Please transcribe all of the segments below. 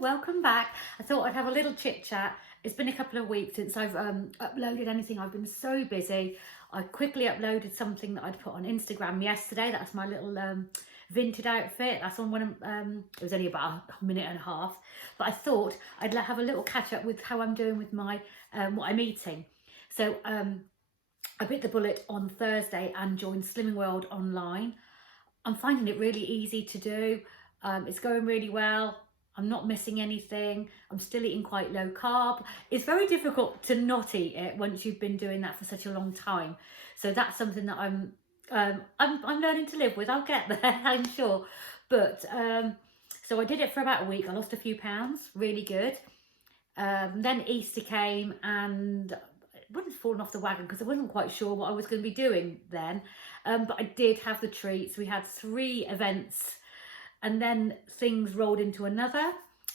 welcome back. I thought I'd have a little chit chat. It's been a couple of weeks since I've uploaded anything. I've been so busy. I quickly uploaded something that I'd put on Instagram yesterday. That's my little vintage outfit. That's on one of, it was only about a minute and a half. But I thought I'd have a little catch up with how I'm doing with my, what I'm eating. So I bit the bullet on Thursday and joined Slimmingworld online. I'm finding it really easy to do. It's going really well. I'm not missing anything. I'm still eating quite low carb. It's very difficult to not eat it once you've been doing that for such a long time. So that's something that I'm learning to live with. I'll get there, I'm sure. But so I did it for about a week. I lost a few pounds, really good. Then Easter came and I wouldn't have fallen off the wagon because I wasn't quite sure what I was going to be doing then. But I did have the treats. We had 3 events. And then things rolled into another.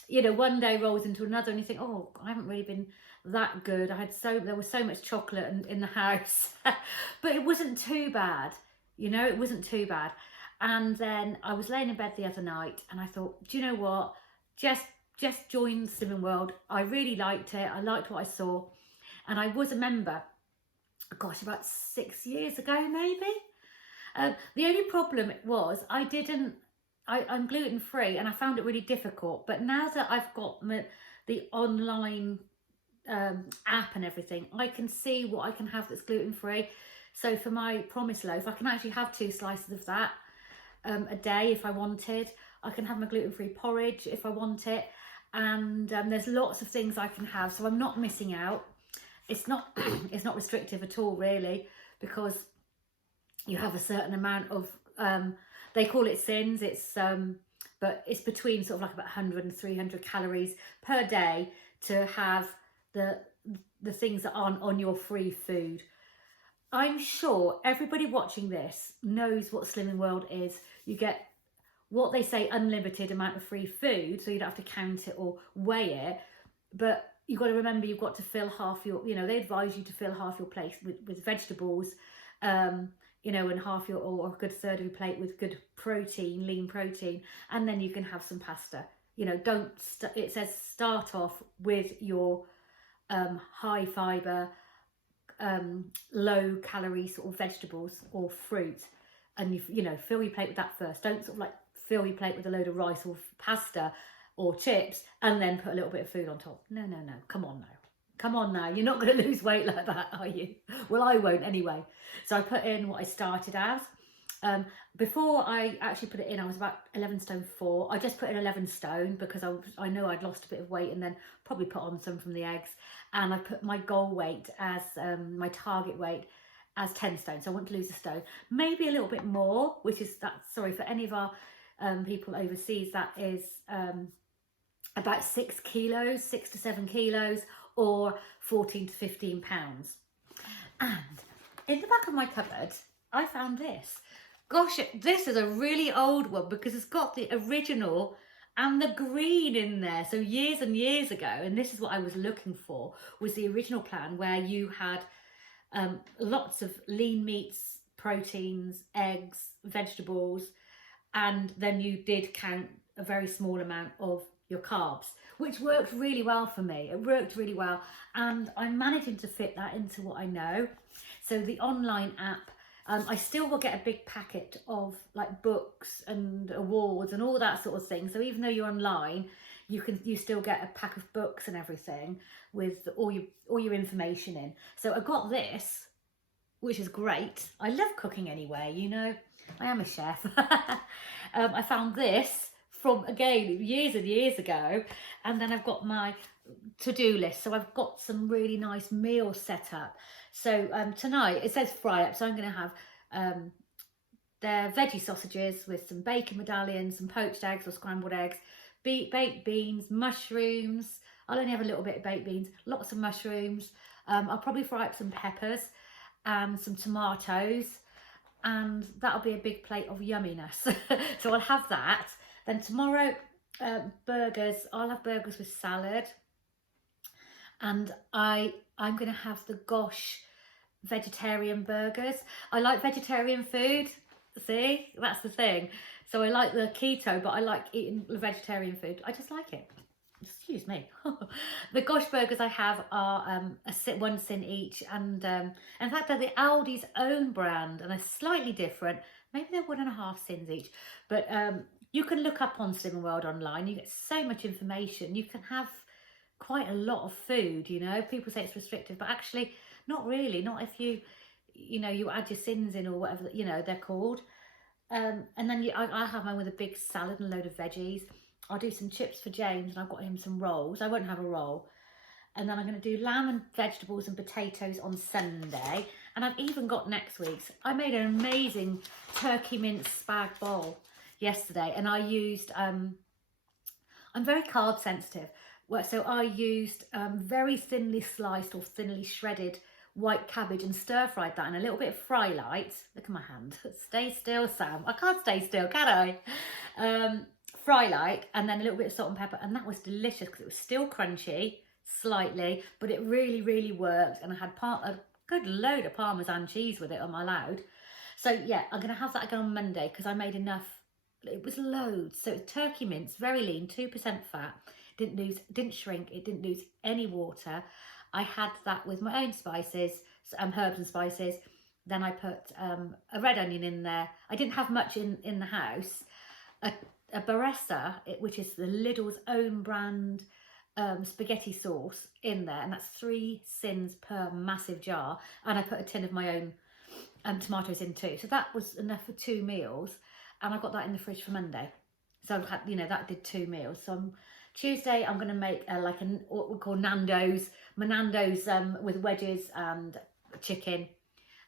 You know, one day rolls into another, and you think, oh, I haven't really been that good. There was so much chocolate in the house, but it wasn't too bad. You know, it wasn't too bad. And then I was laying in bed the other night, and I thought, do you know what? Just join Slimmingworld. I really liked it. I liked what I saw, and I was a member. Gosh, about 6 years ago, maybe. The only problem was I'm gluten free and I found it really difficult, but now that I've got the online app and everything, I can see what I can have that's gluten free. So for my promise loaf, I can actually have 2 slices of that a day if I wanted. I can have my gluten free porridge if I want it, and there's lots of things I can have, so I'm not missing out. It's not it's not restrictive at all, really, because you have a certain amount of they call it sins. It's but it's between sort of like about 100 and 300 calories per day to have the things that aren't on your free food. I'm sure everybody watching this knows what Slimmingworld is. You get what they say, unlimited amount of free food, so you don't have to count it or weigh it. But you've got to remember, you've got to fill half your, you know, they advise you to fill half your plate with vegetables. You know, and half your, or a good third of your plate with good protein, lean protein, and then you can have some pasta. You know, it says start off with your high fibre, low calorie sort of vegetables or fruit, and you know, fill your plate with that first. Don't sort of like fill your plate with a load of rice or pasta or chips and then put a little bit of food on top. No, come on now. Come on now, you're not going to lose weight like that, are you? Well, I won't anyway. So I put in what I started as. Before I actually put it in, I was about 11 stone 4. I just put in 11 stone because I know I'd lost a bit of weight, and then probably put on some from the eggs. And I put my goal weight as, my target weight as 10 stone. So I want to lose a stone. Maybe a little bit more, which is, sorry, for any of our people overseas, that is about 6 kilos, 6 to 7 kilos, or 14 to 15 pounds. And in the back of my cupboard, I found this. Gosh, this is a really old one because it's got the original and the green in there. So years and years ago, and this is what I was looking for, was the original plan where you had lots of lean meats, proteins, eggs, vegetables, and then you did count a very small amount of your carbs, which worked really well for me. It worked really well, and I'm managing to fit that into what I know. So the online app, I still will get a big packet of like books and awards and all that sort of thing. So even though you're online, you still get a pack of books and everything with all your information in. So I got this, which is great. I love cooking anyway, you know, I am a chef. I found this from, again, years and years ago, and then I've got my to-do list. So I've got some really nice meals set up. So tonight it says fry up, so I'm going to have their veggie sausages with some bacon medallions, some poached eggs or scrambled eggs, baked beans, mushrooms. I'll only have a little bit of baked beans, lots of mushrooms. I'll probably fry up some peppers and some tomatoes, and that'll be a big plate of yumminess. So I'll have that. Then tomorrow, burgers. I'll have burgers with salad, and I'm going to have the Gosh vegetarian burgers. I like vegetarian food. See, that's the thing. So I like the keto, but I like eating the vegetarian food. I just like it. excuse me, the gosh burgers I have are one sin each, and in fact they're the Aldi's own brand and are slightly different. Maybe they're 1.5 sins each, but you can look up on Slimmingworld online. You get so much information. You can have quite a lot of food, you know. People say it's restrictive, but actually not really. Not if you know, you add your sins in or whatever, you know, they're called. And then I have mine with a big salad and a load of veggies. I'll do some chips for James, and I've got him some rolls. I won't have a roll. And then I'm going to do lamb and vegetables and potatoes on Sunday. And I've even got next week's. I made an amazing turkey mince spag bowl yesterday, and I used, I'm very carb sensitive. So I used very thinly sliced or thinly shredded white cabbage and stir fried that in a little bit of fry light. Look at my hand. Stay still, Sam. I can't stay still, can I? Fry light, and then a little bit of salt and pepper, and that was delicious because it was still crunchy slightly, but it really, really worked. And I had a good load of Parmesan cheese with it on my loud. So yeah, I'm going to have that again on Monday because I made enough. It was loads. So it's turkey mince, very lean, 2% fat. Didn't shrink. It didn't lose any water. I had that with my own spices, herbs and spices. Then I put a red onion in there. I didn't have much in the house. A Baressa, which is the Lidl's own brand spaghetti sauce in there, and that's 3 sins per massive jar. And I put a tin of my own tomatoes in too. So that was enough for 2 meals, and I got that in the fridge for Monday. So I've had, you know, that did 2 meals. So Tuesday I'm going to make like what we call Nando's, my Nando's with wedges and chicken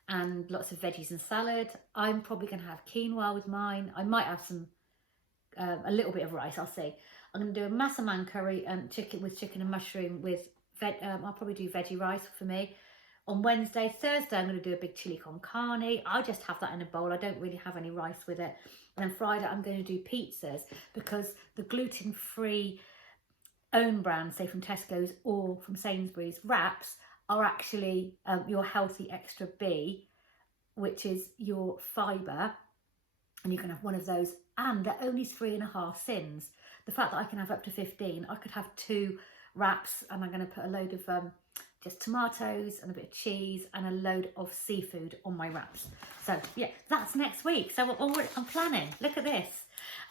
and lots of veggies and salad. I'm probably going to have quinoa with mine. I might have some a little bit of rice, I'll see. I'm going to do a massaman curry and chicken and mushroom with I'll probably do veggie rice for me on Wednesday. Thursday I'm going to do a big chili con carne. I'll just have that in a bowl. I don't really have any rice with it. And then Friday I'm going to do pizzas because the gluten-free own brand, say from Tesco's or from Sainsbury's, wraps are actually your healthy extra B, which is your fibre, and you can have one of those, and they're only 3.5 sins. The fact that I can have up to 15, I could have 2 wraps, and I'm going to put a load of just tomatoes and a bit of cheese and a load of seafood on my wraps. So yeah, that's next week. So I'm planning. Look at this.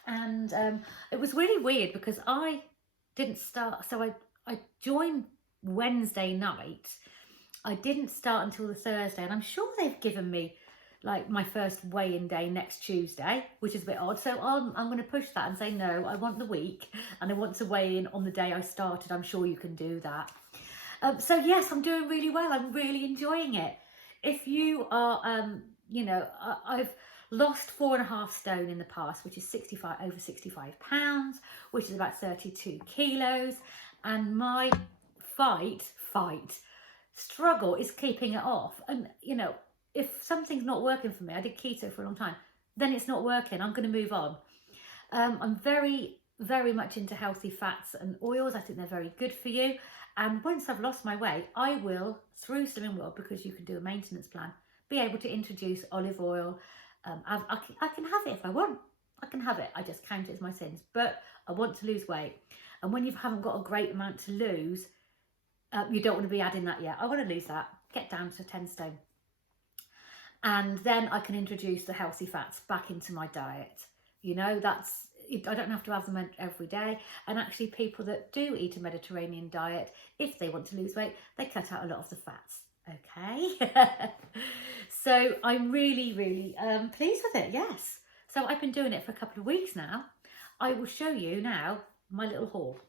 And it was really weird because I didn't start, so I joined Wednesday night. I didn't start until the Thursday, and I'm sure they've given me like my first weigh-in day next Tuesday, which is a bit odd. So I'm going to push that and say, no, I want the week and I want to weigh in on the day I started. I'm sure you can do that. So yes, I'm doing really well. I'm really enjoying it. If you are, you know, I've lost 4.5 stone in the past, which is over 65 pounds, which is about 32 kilos. And my struggle is keeping it off. And, you know, if something's not working for me, I did keto for a long time, then it's not working. I'm going to move on. I'm very, very much into healthy fats and oils. I think they're very good for you. And once I've lost my weight, I will, through Slimmingworld, because you can do a maintenance plan, be able to introduce olive oil. I can have it if I want. I can have it. I just count it as my sins. But I want to lose weight. And when you haven't got a great amount to lose, you don't want to be adding that yet. I want to lose that, get down to 10 stone. And then I can introduce the healthy fats back into my diet. You know, I don't have to have them every day. And actually people that do eat a Mediterranean diet, if they want to lose weight, they cut out a lot of the fats. Okay. So I'm really, really pleased with it. Yes. So I've been doing it for a couple of weeks now. I will show you now my little haul.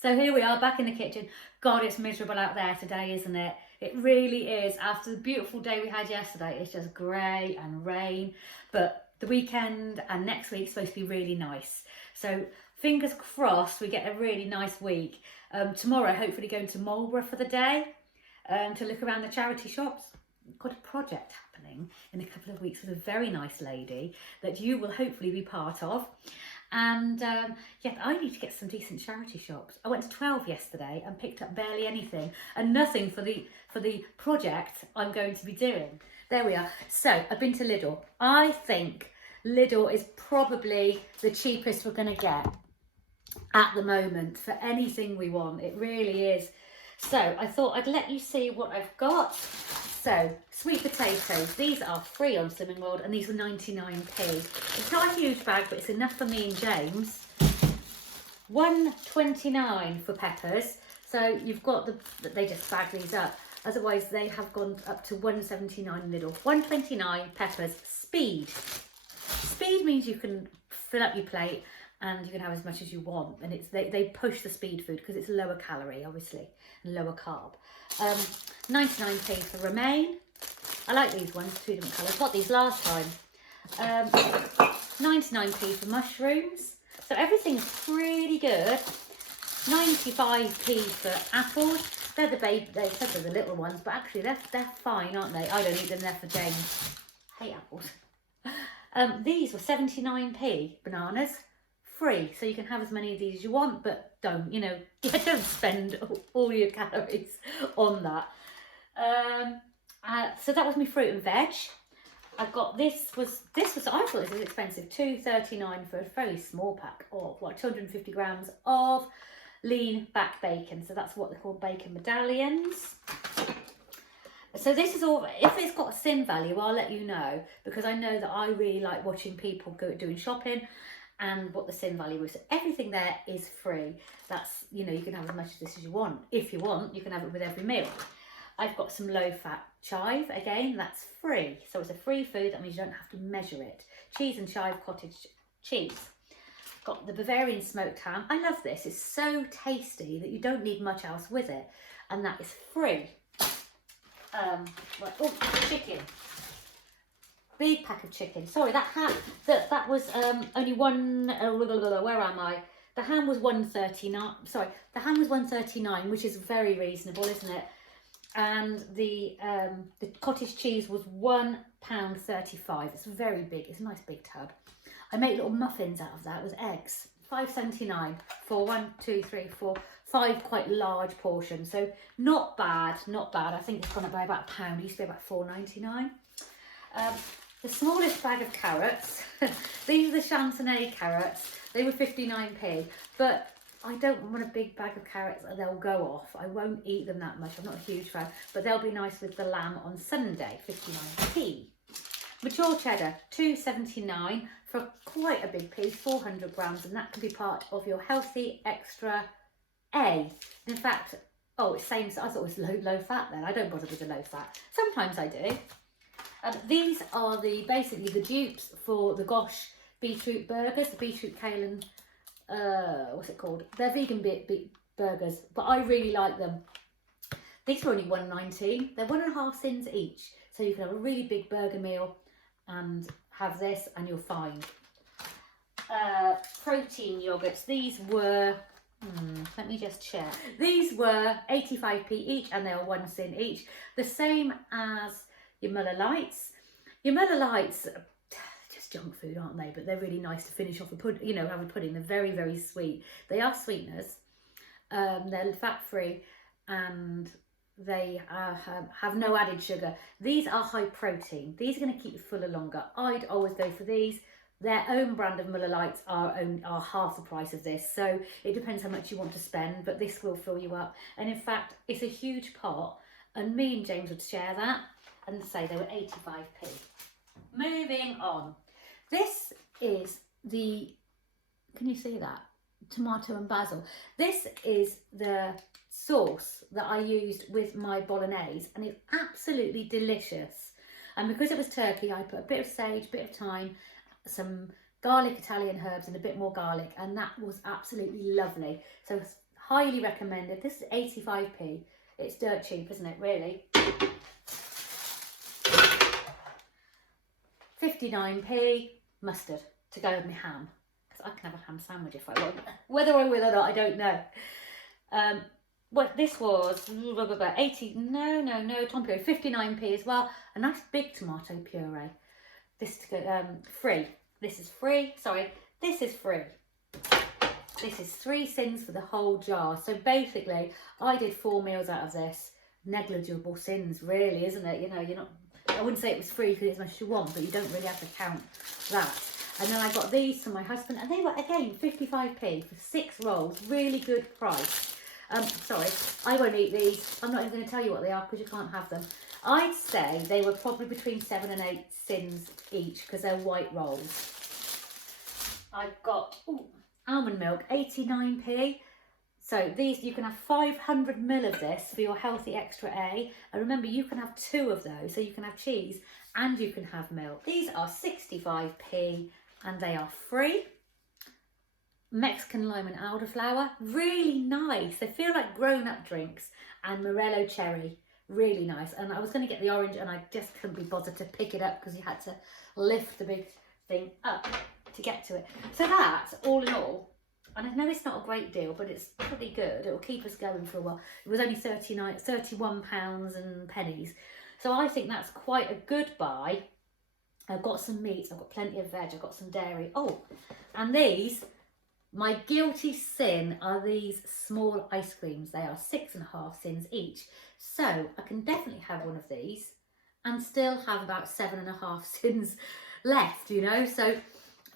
So here we are back in the kitchen. God, it's miserable out there today, isn't it? It really is. After the beautiful day we had yesterday, it's just grey and rain. But the weekend and next week's supposed to be really nice. So fingers crossed we get a really nice week. Tomorrow, hopefully going to Marlborough for the day to look around the charity shops. We've got a project happening in a couple of weeks with a very nice lady that you will hopefully be part of. And yeah, I need to get some decent charity shops. I went to 12 yesterday and picked up barely anything, and nothing for the project I'm going to be doing. There we are. So I've been to Lidl. I think Lidl is probably the cheapest we're going to get. at the moment for anything we want. It really is. So I thought I'd let you see what I've got. So sweet potatoes, these are free on Slimmingworld, and these were 99p. It's not a huge bag, but it's enough for me and James. 1.29 for peppers. So you've got they just bag these up. Otherwise they have gone up to 1.79 Lidl. 1.29 peppers. Speed. Speed means you can fill up your plate and you can have as much as you want. And it's they push the speed food because it's lower calorie, obviously, and lower carb. 99p for romaine. I like these ones, 2 different colours. Got these last time. 99p for mushrooms. So everything's pretty good. 95p for apples. They're the baby. They said they're the little ones, but actually they're fine, aren't they? I don't eat them. They're for James. I hate apples. These were 79p bananas, free, so you can have as many of these as you want, but don't don't spend all your calories on that. So that was my fruit and veg. I've got this was I thought this was expensive, $2.39 for a very small pack of 250 grams of lean back bacon. So that's what they're called, bacon medallions. So this is all, if it's got a sin value, I'll let you know, because I know that I really like watching people doing shopping and what the sin value is. So everything there is free. That's, you can have as much of this as you want. If you want, you can have it with every meal. I've got some low-fat chive, again, that's free. So it's a free food, that means you don't have to measure it. Cheese and chive cottage cheese. Got the Bavarian smoked ham. I love this, it's so tasty that you don't need much else with it. And that is free. Chicken. Big pack of chicken. Sorry, that was only one. Where am I? The ham was 1.39. Sorry, the ham was 1.39, which is very reasonable, isn't it? And the cottage cheese was £1.35. It's very big. It's a nice big tub. I make little muffins out of that with eggs. £5.79 for 5 quite large portions. So not bad, not bad. I think it's gone up by about £1. It used to be about £4.99. The smallest bag of carrots, these are the Chantenay carrots. They were 59p, but I don't want a big bag of carrots, they'll go off. I won't eat them that much, I'm not a huge fan, but they'll be nice with the lamb on Sunday, 59p. Mature cheddar, $2.79 for quite a big piece, 400 grams, and that can be part of your healthy extra A. In fact, it's same. I thought it was low fat then. I don't bother with the low fat. Sometimes I do. These are basically the dupes for the Gosh beetroot burgers, the beetroot kale and what's it called? They're vegan burgers, but I really like them. These were only $1.19. They're 1.5 cents each, so you can have a really big burger meal and have this, and you're fine. Protein yogurts. These were. Let me just check. These were 85p each, and they are 1 cent each. The same as your Muller Lights. Your Muller Lights are just junk food, aren't they? But they're really nice to finish off a pudding. Have a pudding. They're very, very sweet. They are sweeteners. They're fat-free, and they have no added sugar. These are high protein. These are going to keep you fuller longer. I'd always go for these. Their own brand of Muller Lights are half the price of this, so it depends how much you want to spend, but this will fill you up. And in fact, it's a huge pot, and me and James would share that, and say they were 85p. Moving on. This is can you see that? Tomato and basil. This is the sauce that I used with my bolognese, and it's absolutely delicious. And because it was turkey, I put a bit of sage, bit of thyme, some garlic, Italian herbs, and a bit more garlic, and that was absolutely lovely. So highly recommended. This is 85p. It's dirt cheap, isn't it, really? 59p mustard to go with my ham, because I can have a ham sandwich if I want. Whether I will or not, I don't know. This was 59p as well. A nice big tomato puree. This free. This is free. Sorry, this is free. This is 3 sins for the whole jar. So basically, I did 4 meals out of this. Negligible sins, really, isn't it? You're not. I wouldn't say it was free because it's as much as you want, but you don't really have to count that. And then I got these for my husband, and they were, again, 55p for 6 rolls. Really good price. Sorry, I won't eat these. I'm not even going to tell you what they are because you can't have them. I'd say they were probably between 7 and 8 cents each because they're white rolls. I've got almond milk, 89p. So these, you can have 500 ml of this for your healthy extra A. And remember, you can have 2 of those, so you can have cheese and you can have milk. These are 65p and they are free. Mexican lime and elderflower, really nice. They feel like grown-up drinks. And Morello cherry, really nice. And I was going to get the orange and I just couldn't be bothered to pick it up because you had to lift the big thing up to get to it. So that's all in all, and I know it's not a great deal, but it's pretty good. It'll keep us going for a while. It was only £31 and pennies. So I think that's quite a good buy. I've got some meat, I've got plenty of veg, I've got some dairy. Oh, and these, my guilty sin are these small ice creams. They are 6.5 cents each. So I can definitely have one of these and still have about 7.5 cents left, you know. So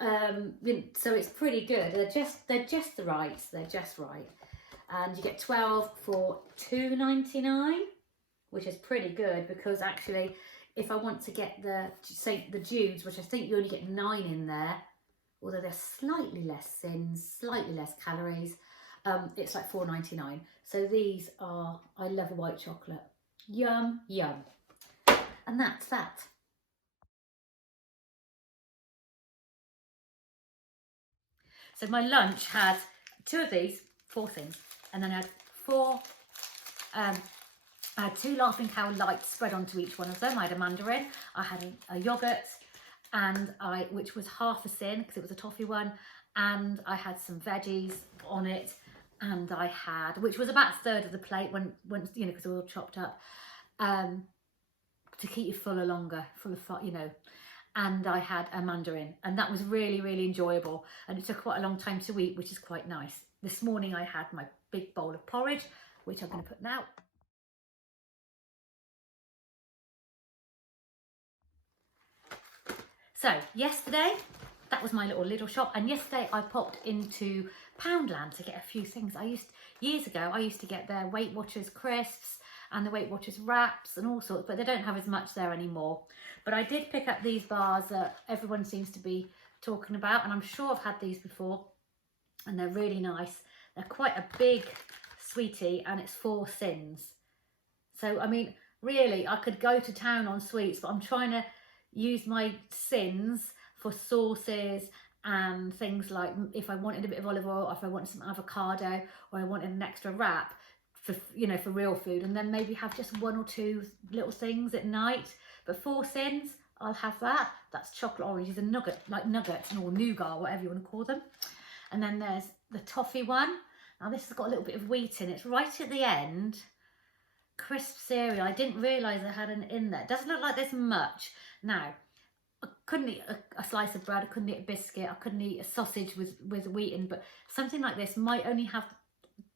it's pretty good. They're just the right. They're just right. And you get 12 for £2.99, which is pretty good because actually, if I want to get the Judes, which I think you only get 9 in there, although they're slightly less sins, slightly less calories, it's like £4.99. So these are, I love a white chocolate. Yum, yum. And that's that. So my lunch had 2 of these, 4 things, and then I had 4, I had 2 Laughing Cow Lights spread onto each one of them. I had a mandarin, I had a yoghurt, and which was half a sin because it was a toffee one, and I had some veggies on it, and I had, which was about a third of the plate when you know, because it was all chopped up, to keep you fuller longer, full of, you know. And I had a mandarin, and that was really, really enjoyable. And it took quite a long time to eat, which is quite nice. This morning I had my big bowl of porridge, which I'm going to put now. So yesterday, that was my little Lidl shop, and yesterday I popped into Poundland to get a few things. Years ago, I used to get their Weight Watchers crisps and the Weight Watchers wraps and all sorts, but they don't have as much there anymore. But I did pick up these bars that everyone seems to be talking about, and I'm sure I've had these before, and they're really nice. They're quite a big sweetie, and it's 4 cents. So, I mean, really, I could go to town on sweets, but I'm trying to use my cents for sauces and things like if I wanted a bit of olive oil, or if I wanted some avocado, or I wanted an extra wrap for, you know, for real food, and then maybe have just 1 or 2 little things at night. But 4 cents, I'll have that. That's chocolate oranges and nuggets, or nougat, whatever you want to call them. And then there's the toffee one. Now this has got a little bit of wheat in it. It's right at the end. Crisp cereal. I didn't realise I had an in there. It doesn't look like there's much. Now, I couldn't eat a slice of bread. I couldn't eat a biscuit. I couldn't eat a sausage with wheat in. But something like this might only have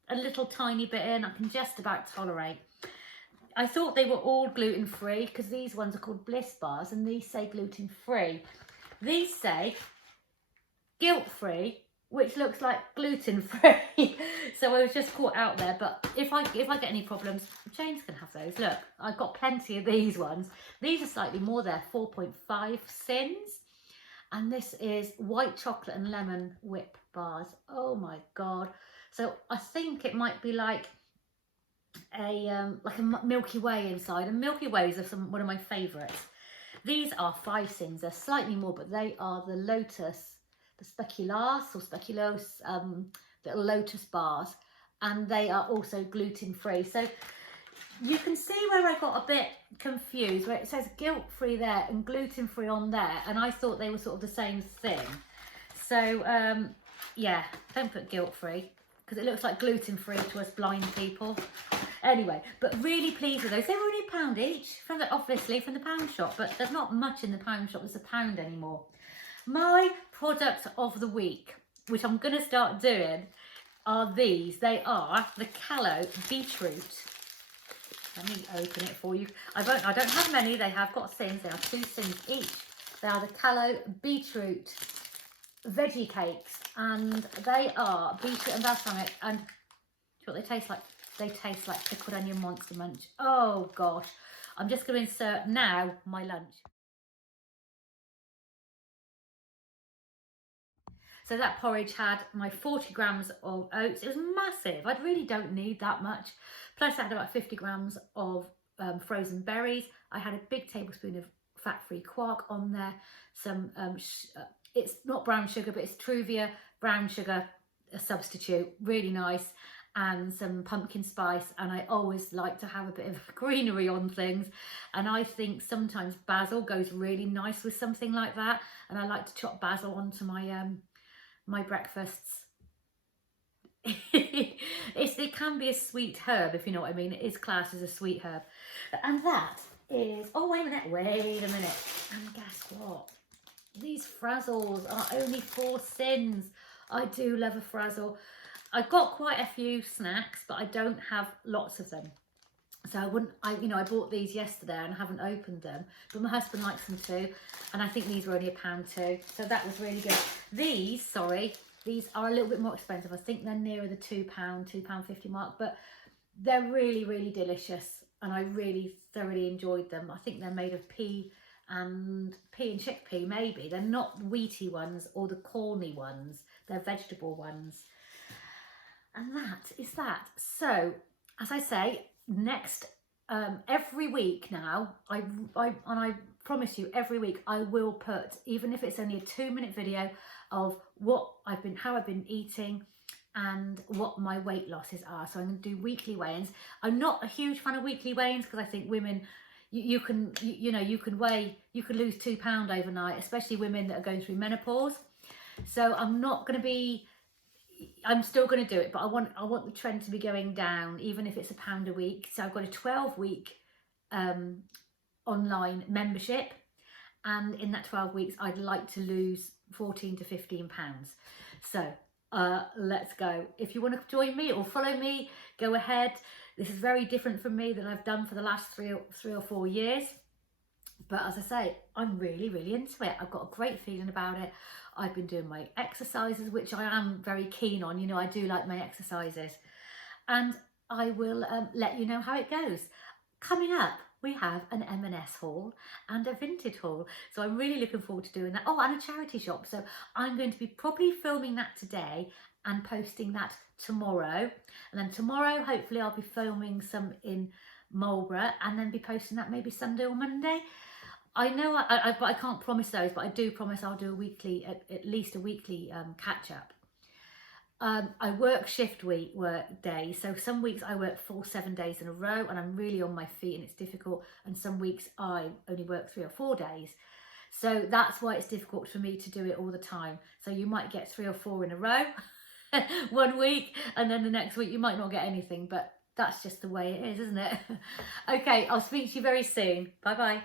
a little tiny bit in. I can just about tolerate. I thought they were all gluten-free because these ones are called Bliss bars and these say gluten-free. These say guilt-free, which looks like gluten-free. So I was just caught out there. But if I get any problems, James can have those. Look, I've got plenty of these ones. These are slightly more. They're 4.5 cents. And this is white chocolate and lemon whip bars. Oh my God. So I think it might be like a Milky Way inside, and Milky Ways are one of my favourites. These are 5 cents. They're slightly more, but they are the Lotus, the Speculoos or Speculoos, little Lotus bars, and they are also gluten-free. So you can see where I got a bit confused, where it says guilt-free there and gluten-free on there, and I thought they were sort of the same thing. So yeah, don't put guilt-free because it looks like gluten-free to us blind people. Anyway, but really pleased with those. They were only £1 each, obviously from the pound shop, but there's not much in the pound shop. There's £1 anymore. My product of the week, which I'm going to start doing, are these. They are the Callow beetroot. Let me open it for you. I don't have many. They have got things. They are 2 cents each. They are the Callow beetroot veggie cakes, and they are beetroot and balsamic, and do you know what they taste like? They taste like pickled onion Monster Munch. Oh gosh, I'm just going to insert now my lunch. So that porridge had my 40 grams of oats. It was massive. I really don't need that much. Plus I had about 50 grams of frozen berries. I had a big tablespoon of fat-free quark on there. Some, it's not brown sugar, but it's Truvia brown sugar, a substitute, really nice. And some pumpkin spice, and I always like to have a bit of greenery on things, and I think sometimes basil goes really nice with something like that, and I like to chop basil onto my my breakfasts. It can be a sweet herb, if you know what I mean. It is classed as a sweet herb. And that is, oh wait a minute, and guess what, these frazzles are only 4 cents. I do love a frazzle. I've got quite a few snacks, but I don't have lots of them. So I bought these yesterday and haven't opened them, but my husband likes them too, and I think these were only £1 too, so that was really good. These are a little bit more expensive. I think they're nearer the £2, £2.50 mark, but they're really, really delicious, and I really thoroughly enjoyed them. I think they're made of pea and chickpea, maybe. They're not wheaty ones or the corny ones, they're vegetable ones. And that is that. So, as I say, next every week now, I promise you, every week I will put, even if it's only a 2-minute video of how I've been eating and what my weight losses are. So I'm going to do weekly weigh-ins. I'm not a huge fan of weekly weigh-ins because I think women, you can lose £2 overnight, especially women that are going through menopause. So I'm still going to do it, but I want the trend to be going down, even if it's £1 a week. So I've got a 12-week online membership, and in that 12 weeks I'd like to lose 14 to 15 pounds. So let's go. If you want to join me or follow me, go ahead. This is very different from me than I've done for the last three or 4 years. But as I say, I'm really, really into it. I've got a great feeling about it. I've been doing my exercises, which I am very keen on. You know, I do like my exercises. And I will let you know how it goes. Coming up, we have an M&S haul and a vintage haul. So I'm really looking forward to doing that. Oh, and a charity shop. So I'm going to be probably filming that today and posting that tomorrow. And then tomorrow, hopefully I'll be filming some in Marlborough and then be posting that maybe Sunday or Monday. I know, but I can't promise those, but I do promise I'll do a weekly, at least a weekly catch up. I work shift work days, so some weeks I work full 7 days in a row and I'm really on my feet and it's difficult, and some weeks I only work 3 or 4 days. So that's why it's difficult for me to do it all the time. So you might get 3 or 4 in a row one week, and then the next week you might not get anything, but that's just the way it is, isn't it? Okay, I'll speak to you very soon. Bye bye.